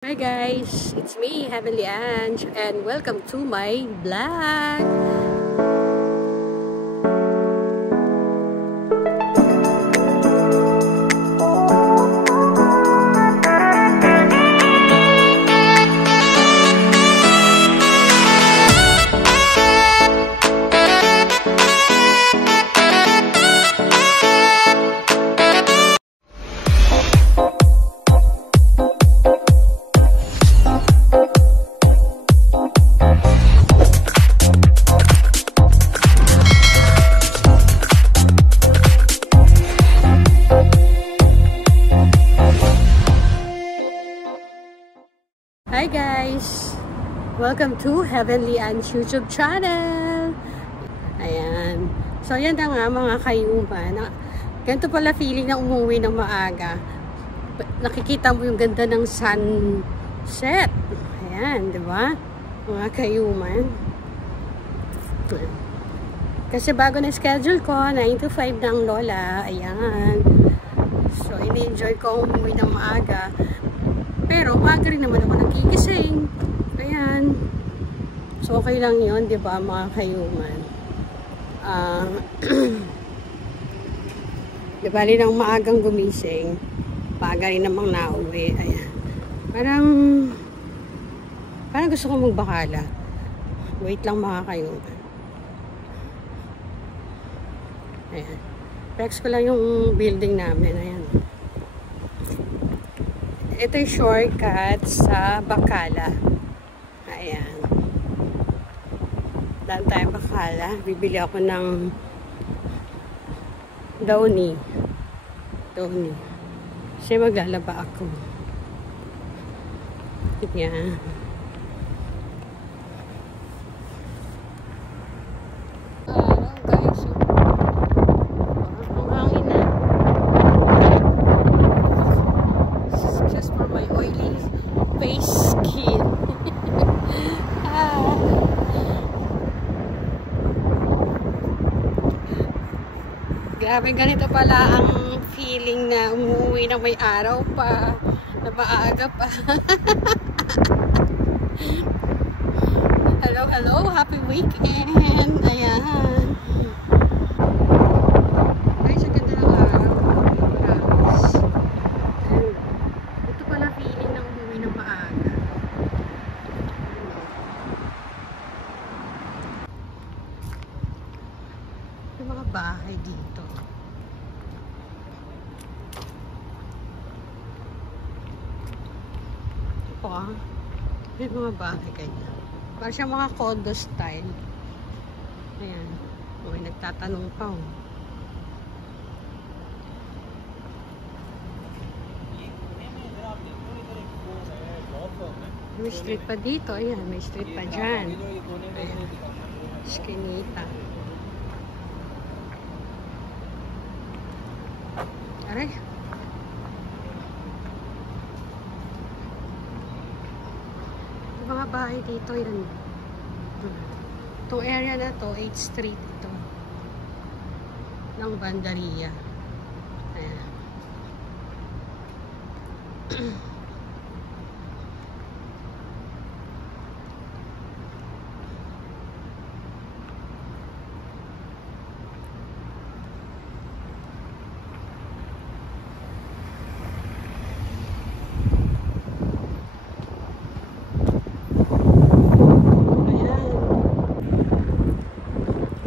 Hi guys, it's me, Heavenly Ange, and welcome to my vlog. Hi guys! Welcome to Heavenly Ange YouTube channel! Ayan. So yan na nga mga kayuman. Ganito pala feeling na umuwi ng maaga. Nakikita mo yung ganda ng sunset. Ayan, di ba? Mga kayuman. Kasi bago na schedule ko, 9 to 5 ng lola. Ayan. So, ini-enjoy ko umuwi ng maaga. Pero, maaga rin naman ako nagigising. Ayan. So, okay lang yun, di ba, mga kayuman? Di bali nang maagang gumising, maaga rin namang nauwi. Ayan. Parang gusto ko magbakala. Wait lang, mga kayuman. Ayan. Flex ko lang yung building namin. Ayan. Ito yung shortcut sa Bacala. Ayan. Daan tayo Bacala. Bibili ako ng Downy. Kasi maglalaba ako. Ayan. Grabe, ganito pala ang feeling na umuwi na may araw pa, na maaga pa. Hello, happy weekend. Ayan. Guys, ang ganda ng araw. Promise. Ito pala feeling na umuwi na maaga. Yung mga bahay dito. May mga bahay ganyan. Parang siya mga condo style. Ayan. May nagtatanong pa. May street pa dito. Ayan. May street pa dyan. Ayan. Skinita. Aray. Mga bahay dito yan. Itong area na to, 8th Street ito. Ng Bandaria. Ayan.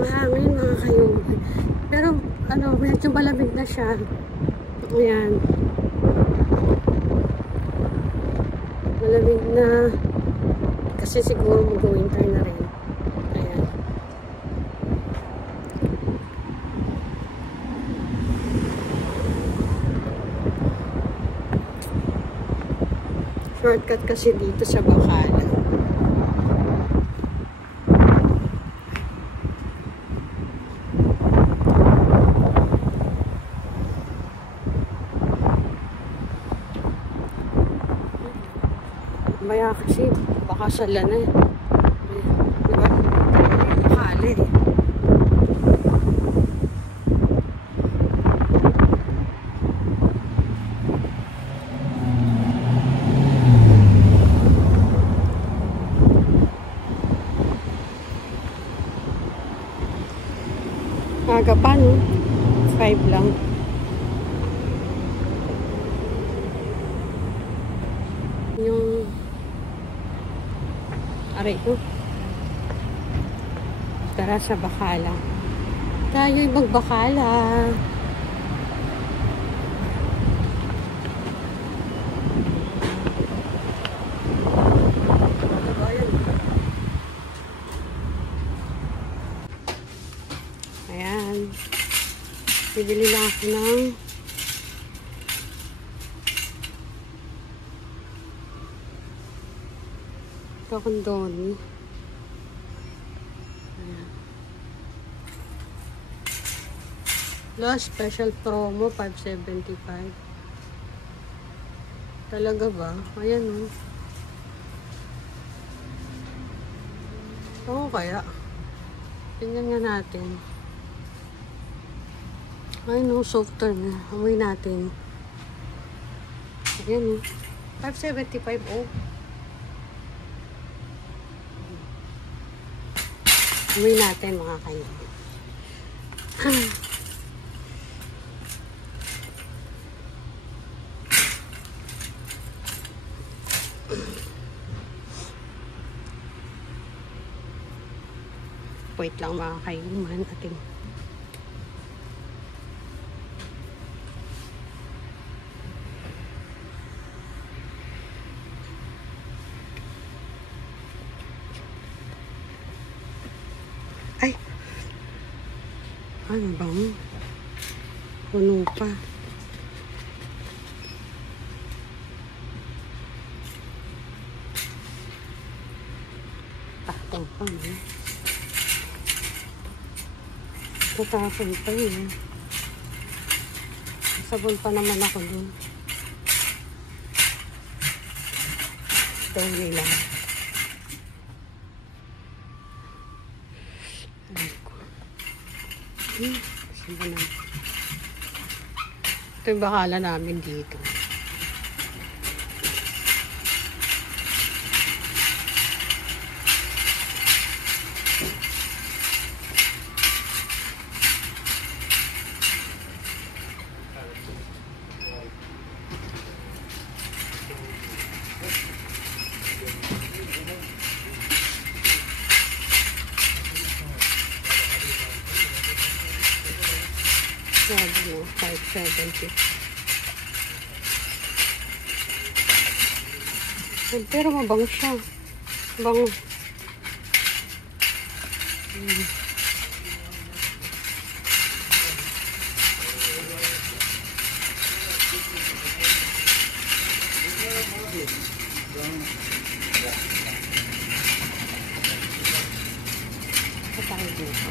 Mahangin mga kayuman. Pero medyo malamig na siya. Ayan. Malamig na. Kasi siguro mag-winter na rin. Ayan. Shortcut kasi dito sa Bacala. Maya kasi baka sala na eh. Diba? Bakali eh. Maaga pa, no? 5 lang. Yung aray ko. Tara sa Bacala. Tayo'y magbakala. Ayan. Bibili lang ako ng kondoni. Last special promo, 575. Talaga ba? Ayan o. Oo kaya. Tingnan nga natin. Ay no, softer na. Amoy natin. Ayan o. 575 oh. Amoy natin mga kayo. Wait lang mga kainuman ating ay ano bang puno pa patong pa no? Tatapon pa yun. Sabon pa naman ako dun. Ito nila. Sabon na. Ito yung Bacala namin dito. Sabi mo, 570. Pero mabango siya. Bango. Patay dito.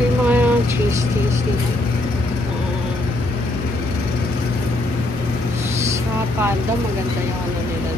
Ito yung mga cheese nila. Sa Panda, maganda yung ano nila.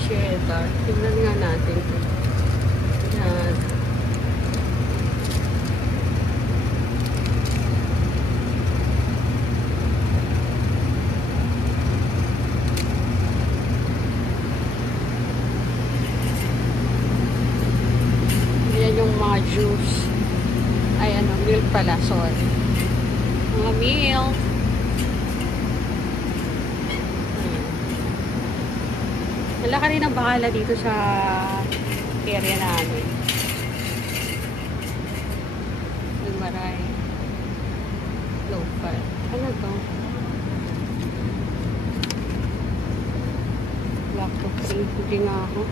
Cheddar. Tingnan nga natin. Yan. Yung mga juice ay ano, milk pala, sorry, mga milk. Wala ka rin ang Bacala dito sa area namin. Maray local. Ano to? Lacto free. Hindi nga ako.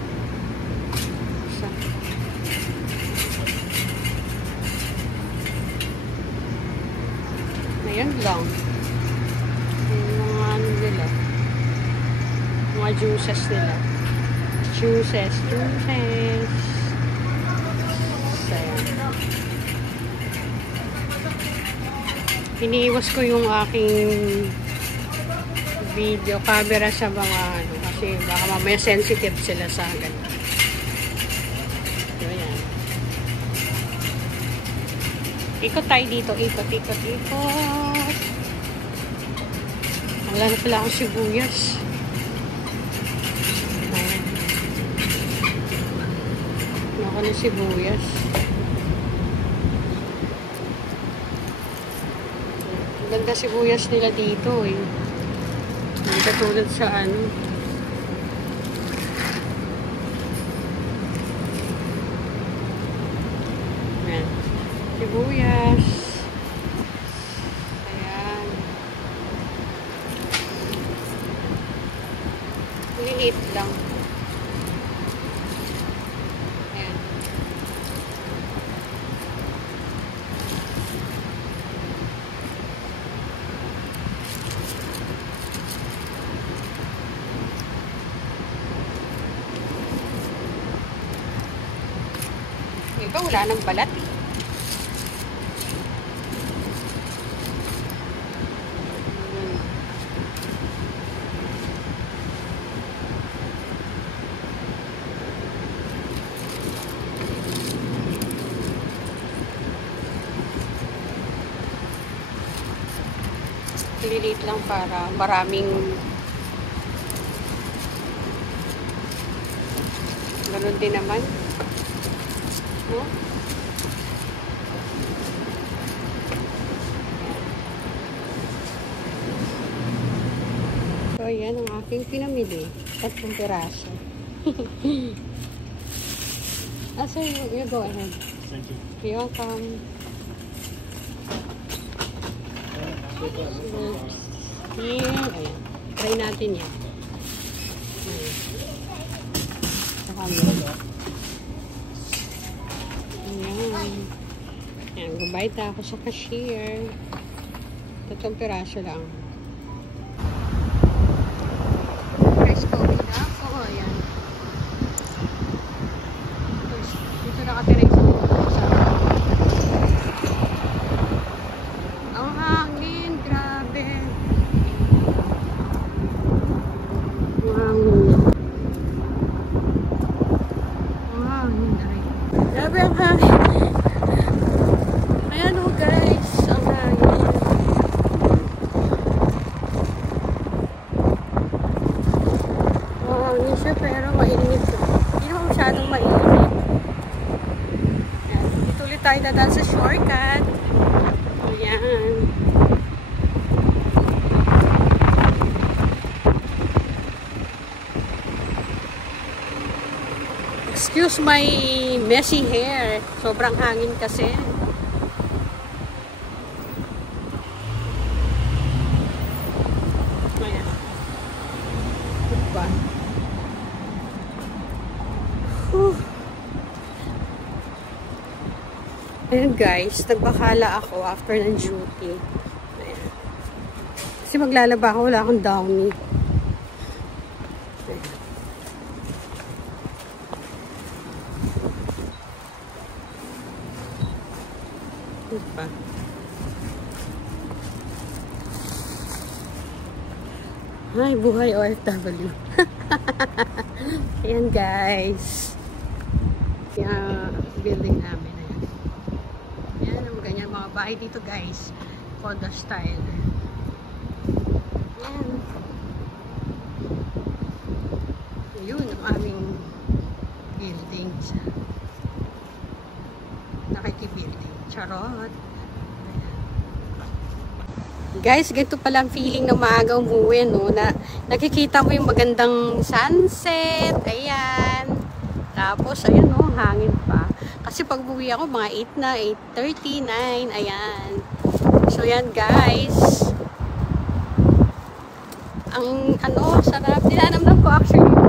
Yan lang. Yung mga ano nila. Mga juices nila. Juices. So, yan. Iniiwas ko yung aking video camera sa mga ano, kasi baka mamaya sensitive sila sa ganun. So, yan. Ikot tayo dito. Ikot. Wala na pala akong sibuyas. Ayan. Wala ko na sibuyas. Ganda sibuyas nila dito eh. Hindi katulad sa ano. Ayan. Sibuyas. Ayan. Lilit lang. Ayan. Iba wala nang balat eh. Lilit lang para maraming ganun din naman. No? So, yan ang aking pinamili. 3 piraso. So, you go ahead. Thank you. You're welcome. Here. Ayan. Try natin yan. Ayan. Saka mo. Ayan. Ayan. Gubayad ako sa cashier. 3 piraso lang. Rice coffee na ako. Ayan. Dito nakatira yung sa ang hangin. Grabe. Grabe ang hangin. Ayan o guys, ang hangin. Hangin siya pero mainit. Hindi naman masyadong mainit. Ayan. Dito ulit tayo dadaan sa shortcut. Ayan. Excuse my messy hair. Sobrang hangin kasi. Ayan. Diba? Ayan guys, nagbakala ako after ng duty. Ayan. Kasi maglalaba ako, wala akong downy. Pa. Ay, buhay OFW. Ayan guys. Yung building namin. Ayan. Ayan, ang ganyan mga bahay dito guys. Condo style. Ayan. Yun ang aming buildings. Nakikibuilding. Charot. Guys, ganito pala ang feeling ng maaga umuwi, no? Na nakikita mo yung magandang sunset. Ayan. Tapos, ayan, no? Hangin pa. Kasi pag umuwi ako, mga 8 na, 8:39. Ayan. So, yan, guys. Ang, sarap. Dinanamnam ko actually